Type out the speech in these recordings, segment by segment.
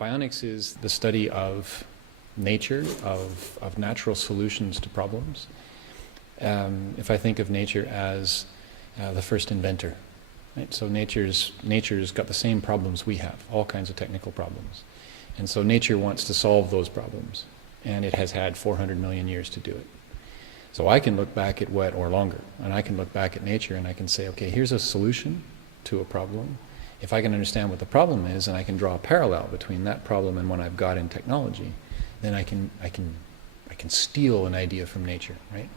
Bionics is the study of nature, of natural solutions to problems. If I think of nature as the first inventor, right? So nature's got the same problems we have, all kinds of technical problems. And so nature wants to solve those problems, and it has had 400 million years to do it. So I can look back at or longer, and I can look back at nature and I can say, okay, here's a solution to a problem. If I can understand what the problem is and I can draw a parallel between that problem and what I've got in technology, then I can steal an idea from nature, right?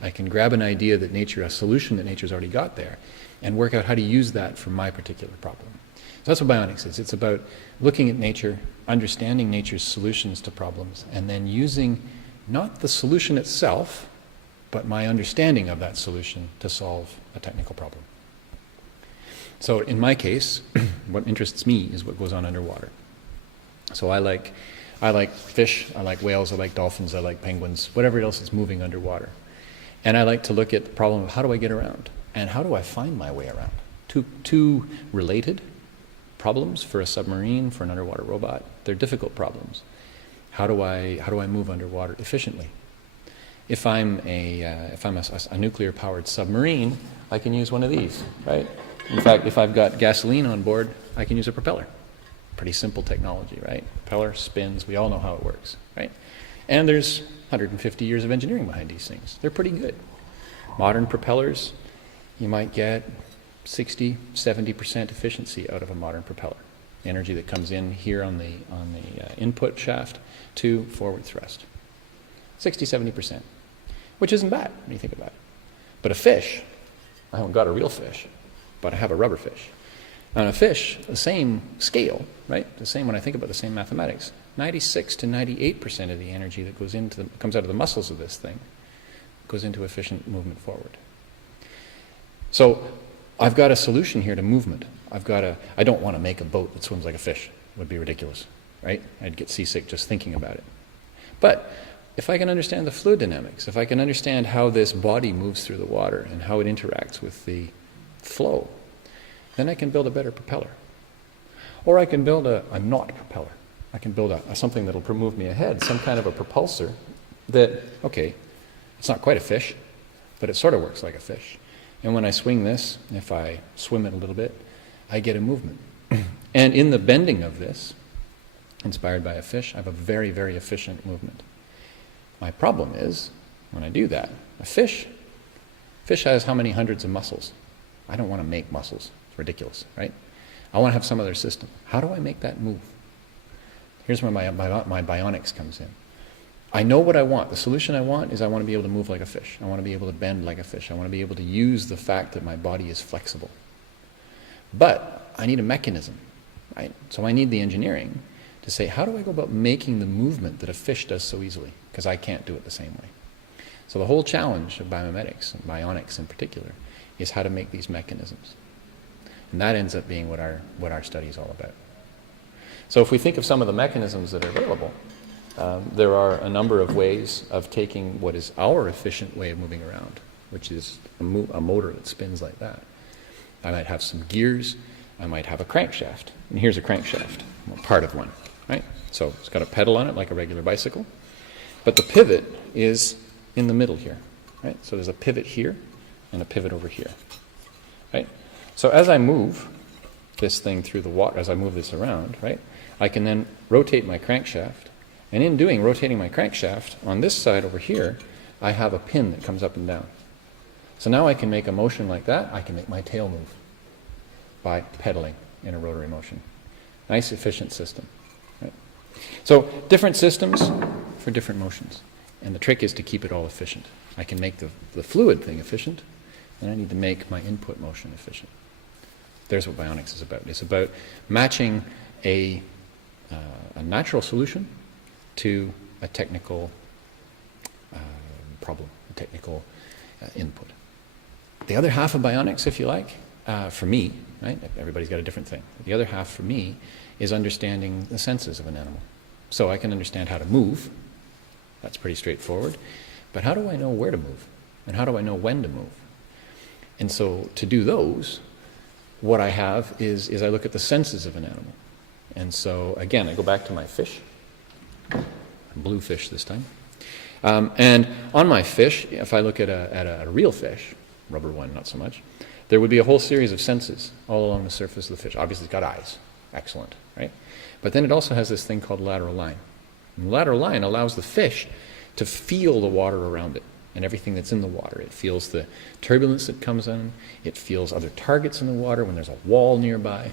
I can grab an idea that nature, a solution that nature's already got there, and work out how to use that for my particular problem. So that's what bionics is. It's about looking at nature, understanding nature's solutions to problems, and then using not the solution itself, but my understanding of that solution to solve a technical problem. So in my case, what interests me is what goes on underwater. So I like fish, I like whales, I like dolphins, I like penguins, whatever else is moving underwater. And I like to look at the problem of how do I get around? And how do I find my way around? Two related problems for a submarine, for an underwater robot. They're difficult problems. How do I move underwater efficiently? If I'm a nuclear-powered submarine, I can use one of these, right? In fact, if I've got gasoline on board, I can use a propeller. Pretty simple technology, right? Propeller spins, we all know how it works, right? And there's 150 years of engineering behind these things. They're pretty good. Modern propellers, you might get 60, 70% efficiency out of a modern propeller. The energy that comes in here on the input shaft to forward thrust. 60, 70%, which isn't bad when you think about it. But a fish, I haven't got a real fish, but I have a rubber fish. On a fish, the same scale, right? The same, when I think about the same mathematics, 96 to 98% of the energy that comes out of the muscles of this thing goes into efficient movement forward. So I've got a solution here to movement. I don't want to make a boat that swims like a fish. It would be ridiculous, right? I'd get seasick just thinking about it. But if I can understand the fluid dynamics, if I can understand how this body moves through the water and how it interacts with the flow, then I can build a better propeller. Or I can build a not propeller. I can build something that'll move me ahead, some kind of a propulsor that, okay, it's not quite a fish, but it sort of works like a fish. And when I swing this, if I swim it a little bit, I get a movement. And in the bending of this, inspired by a fish, I have a very, very efficient movement. My problem is, when I do that, a fish has how many hundreds of muscles? I don't want to make muscles. It's ridiculous, right? I want to have some other system. How do I make that move? Here's where my bionics comes in. I know what I want. The solution I want is I want to be able to move like a fish. I want to be able to bend like a fish. I want to be able to use the fact that my body is flexible. But I need a mechanism, right? So I need the engineering to say, how do I go about making the movement that a fish does so easily? Because I can't do it the same way. So the whole challenge of biomedics, and bionics in particular, is how to make these mechanisms. And that ends up being what our study is all about. So if we think of some of the mechanisms that are available, there are a number of ways of taking what is our efficient way of moving around, which is a motor that spins like that. I might have some gears, I might have a crankshaft, and here's a crankshaft, well, part of one, right? So it's got a pedal on it like a regular bicycle, but the pivot is in the middle here, right? So there's a pivot here and a pivot over here, right? So as I move this thing through the water, as I move this around, right, I can then rotate my crankshaft, and in rotating my crankshaft, on this side over here, I have a pin that comes up and down. So now I can make a motion like that. I can make my tail move by pedaling in a rotary motion. Nice, efficient system. Right? So different systems for different motions. And the trick is to keep it all efficient. I can make the fluid thing efficient, and I need to make my input motion efficient. There's what bionics is about. It's about matching a natural solution to a technical problem, a technical input. The other half of bionics, if you like, for me, right? Everybody's got a different thing. The other half for me is understanding the senses of an animal. So I can understand how to move. That's pretty straightforward. But how do I know where to move? And how do I know when to move? And so to do those, what I have is I look at the senses of an animal. And so, again, I go back to my fish, blue fish this time. And on my fish, if I look at a real fish, rubber one not so much, there would be a whole series of senses all along the surface of the fish. Obviously, it's got eyes. Excellent, right? But then it also has this thing called lateral line. And the lateral line allows the fish to feel the water around it and everything that's in the water. It feels the turbulence that comes in. It feels other targets in the water when there's a wall nearby.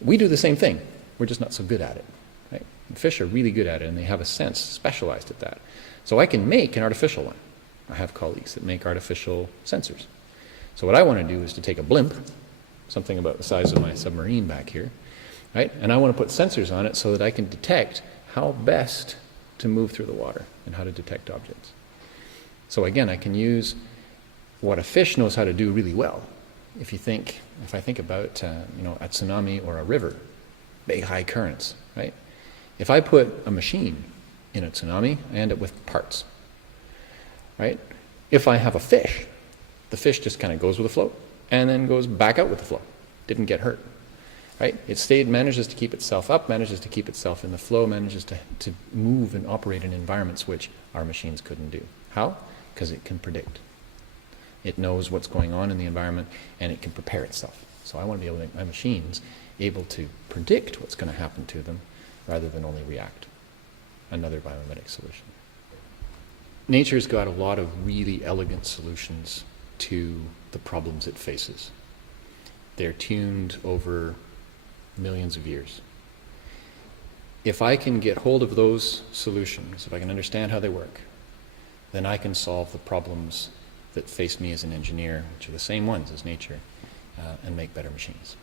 We do the same thing. We're just not so good at it, right? And fish are really good at it, and they have a sense specialized at that. So I can make an artificial one. I have colleagues that make artificial sensors. So what I want to do is to take a blimp, something about the size of my submarine back here, right? And I want to put sensors on it so that I can detect how best to move through the water and how to detect objects. So again, I can use what a fish knows how to do really well. If I think about a tsunami or a river, big high currents, right? If I put a machine in a tsunami, I end up with parts, right? If I have a fish, the fish just kind of goes with the flow and then goes back out with the flow. Didn't get hurt, right? It manages to keep itself up, manages to keep itself in the flow, manages to move and operate in environments which our machines couldn't do. How? Because it can predict. It knows what's going on in the environment and it can prepare itself. So I want to be able to make my machines able to predict what's going to happen to them rather than only react. Another biomimetic solution. Nature's got a lot of really elegant solutions to the problems it faces. They're tuned over millions of years. If I can get hold of those solutions, if I can understand how they work, then I can solve the problems that face me as an engineer, which are the same ones as nature, and make better machines.